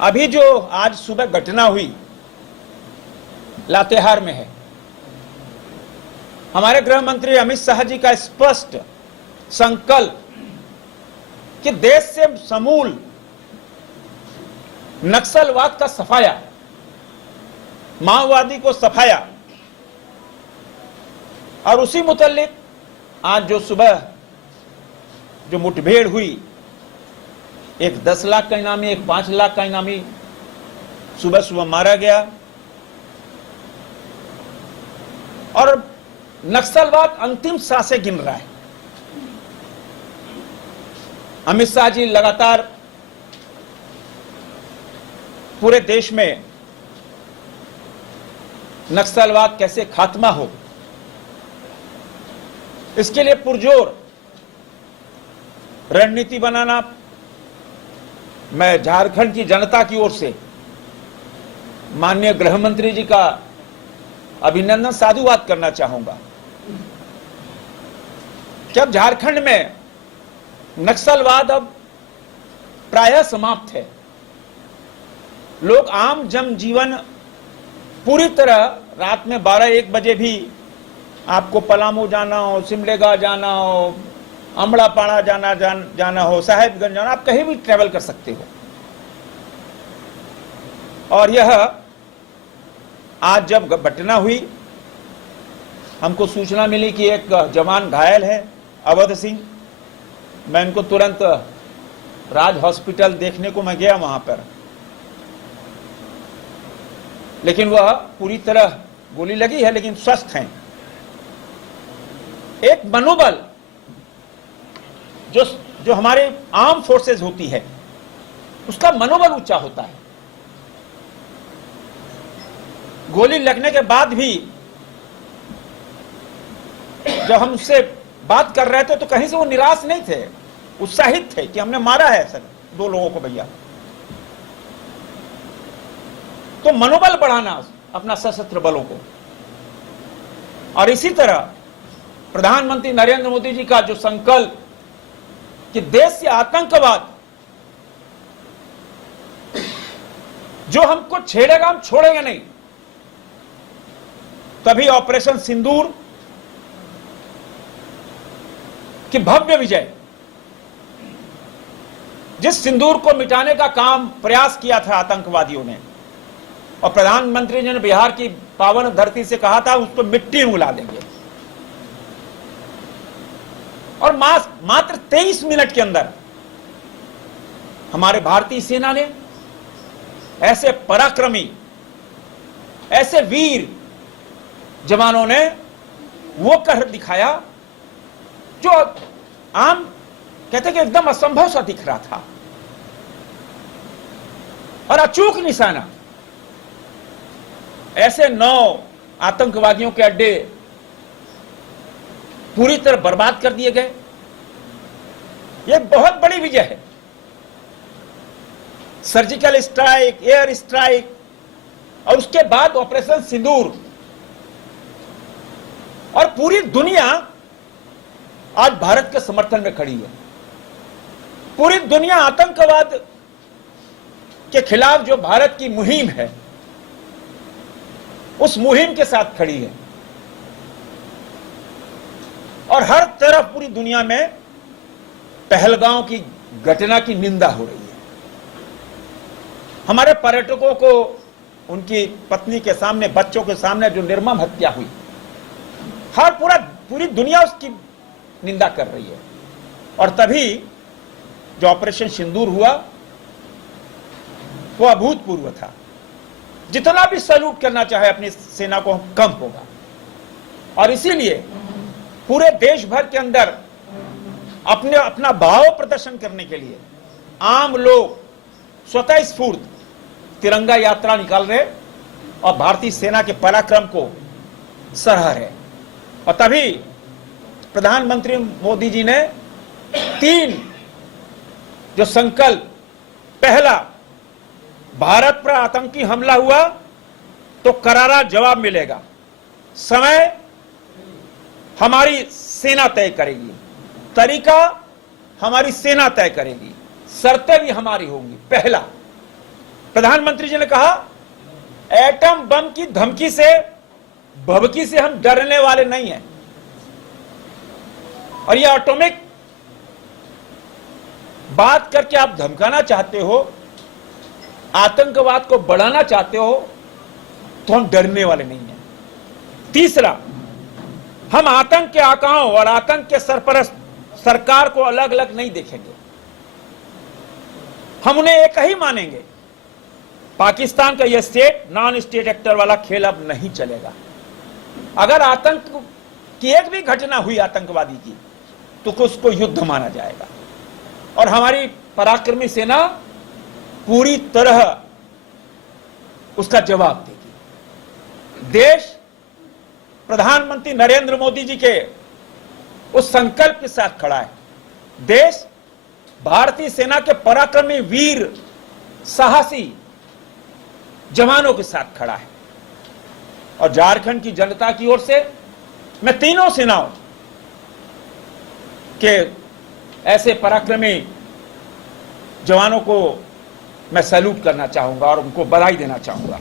अभी जो आज सुबह घटना हुई लातेहार में है, हमारे गृह मंत्री अमित शाह जी का स्पष्ट संकल्प कि देश से समूल नक्सलवाद का सफाया, माओवादी को सफाया, और उसी मुतालिक आज जो सुबह जो मुठभेड़ हुई, एक 10 लाख का इनामी, एक 5 लाख का इनामी सुबह सुबह मारा गया, और नक्सलवाद अंतिम सांसें गिन रहा है। अमित शाह जी लगातार पूरे देश में नक्सलवाद कैसे खात्मा हो, इसके लिए पुरजोर रणनीति बनाना मैं झारखंड की जनता की ओर से माननीय गृह मंत्री जी का अभिनंदन, साधुवाद करना चाहूंगा कि अब झारखंड में नक्सलवाद अब प्रायः समाप्त है। लोग आम जनजीवन पूरी तरह रात में 12-1 बजे भी आपको पलामू जाना हो, सिमडेगा जाना हो, अमड़ापाड़ा जाना हो, साहेबगंज जाना, आप कहीं भी ट्रेवल कर सकते हो। और यह आज जब घटना हुई, हमको सूचना मिली कि एक जवान घायल है, अवध सिंह। मैं इनको तुरंत राज हॉस्पिटल देखने को मैं गया वहां पर, लेकिन वह पूरी तरह गोली लगी है, लेकिन स्वस्थ हैं। एक मनोबल जो हमारे आर्म फोर्सेस होती है, उसका मनोबल ऊंचा होता है। गोली लगने के बाद भी जब हम उससे बात कर रहे थे तो कहीं से वो निराश नहीं थे, उत्साहित थे कि हमने मारा है सर 2 लोगों को भैया। तो मनोबल बढ़ाना अपना सशस्त्र बलों को, और इसी तरह प्रधानमंत्री नरेंद्र मोदी जी का जो संकल्प कि देश से आतंकवाद जो हमको छेड़ेगा हम छोड़ेंगे नहीं, तभी ऑपरेशन सिंदूर की भव्य विजय, जिस सिंदूर को मिटाने का काम प्रयास किया था आतंकवादियों ने, और प्रधानमंत्री जी ने बिहार की पावन धरती से कहा था उसको मिट्टी में मिला देंगे, और मात्र 23 मिनट के अंदर हमारे भारतीय सेना ने ऐसे पराक्रमी, ऐसे वीर जवानों ने वो कर दिखाया जो आम कहते कि एकदम असंभव सा दिख रहा था, और अचूक निशाना। ऐसे 9 आतंकवादियों के अड्डे पूरी तरह बर्बाद कर दिए गए। यह बहुत बड़ी विजय है। सर्जिकल स्ट्राइक, एयर स्ट्राइक, और उसके बाद ऑपरेशन सिंदूर, और पूरी दुनिया आज भारत के समर्थन में खड़ी है। पूरी दुनिया आतंकवाद के खिलाफ जो भारत की मुहिम है, उस मुहिम के साथ खड़ी है, और हर तरफ पूरी दुनिया में पहलगांव की घटना की निंदा हो रही है। हमारे पर्यटकों को उनकी पत्नी के सामने, बच्चों के सामने जो निर्मम हत्या हुई, पूरी दुनिया उसकी निंदा कर रही है। और तभी जो ऑपरेशन सिंदूर हुआ वो अभूतपूर्व था। जितना भी सैल्यूट करना चाहे अपनी सेना को कम होगा, और इसीलिए पूरे देश भर के अंदर अपना भाव प्रदर्शन करने के लिए आम लोग स्वतः स्फूर्त तिरंगा यात्रा निकाल रहे और भारतीय सेना के पराक्रम को सराह रहे। और तभी प्रधानमंत्री मोदी जी ने 3 जो संकल्प, पहला, भारत पर आतंकी हमला हुआ तो करारा जवाब मिलेगा, समय हमारी सेना तय करेगी, तरीका हमारी सेना तय करेगी, शर्तें भी हमारी होंगी। पहला प्रधानमंत्री जी ने कहा एटम बम की धमकी से, भभकी से हम डरने वाले नहीं हैं। और यह एटॉमिक बात करके आप धमकाना चाहते हो, आतंकवाद को बढ़ाना चाहते हो, तो हम डरने वाले नहीं हैं। तीसरा, हम आतंक के आकाओं और आतंक के सरपरस्त सरकार को अलग अलग नहीं देखेंगे, हम उन्हें एक ही मानेंगे। पाकिस्तान का यह स्टेट नॉन स्टेट एक्टर वाला खेल अब नहीं चलेगा। अगर आतंक की एक भी घटना हुई आतंकवादी की, तो उसको युद्ध माना जाएगा और हमारी पराक्रमी सेना पूरी तरह उसका जवाब देगी। देश प्रधानमंत्री नरेंद्र मोदी जी के उस संकल्प के साथ खड़ा है। देश भारतीय सेना के पराक्रमी वीर साहसी जवानों के साथ खड़ा है। और झारखंड की जनता की ओर से मैं तीनों सेनाओं के ऐसे पराक्रमी जवानों को मैं सैल्यूट करना चाहूंगा और उनको बधाई देना चाहूंगा।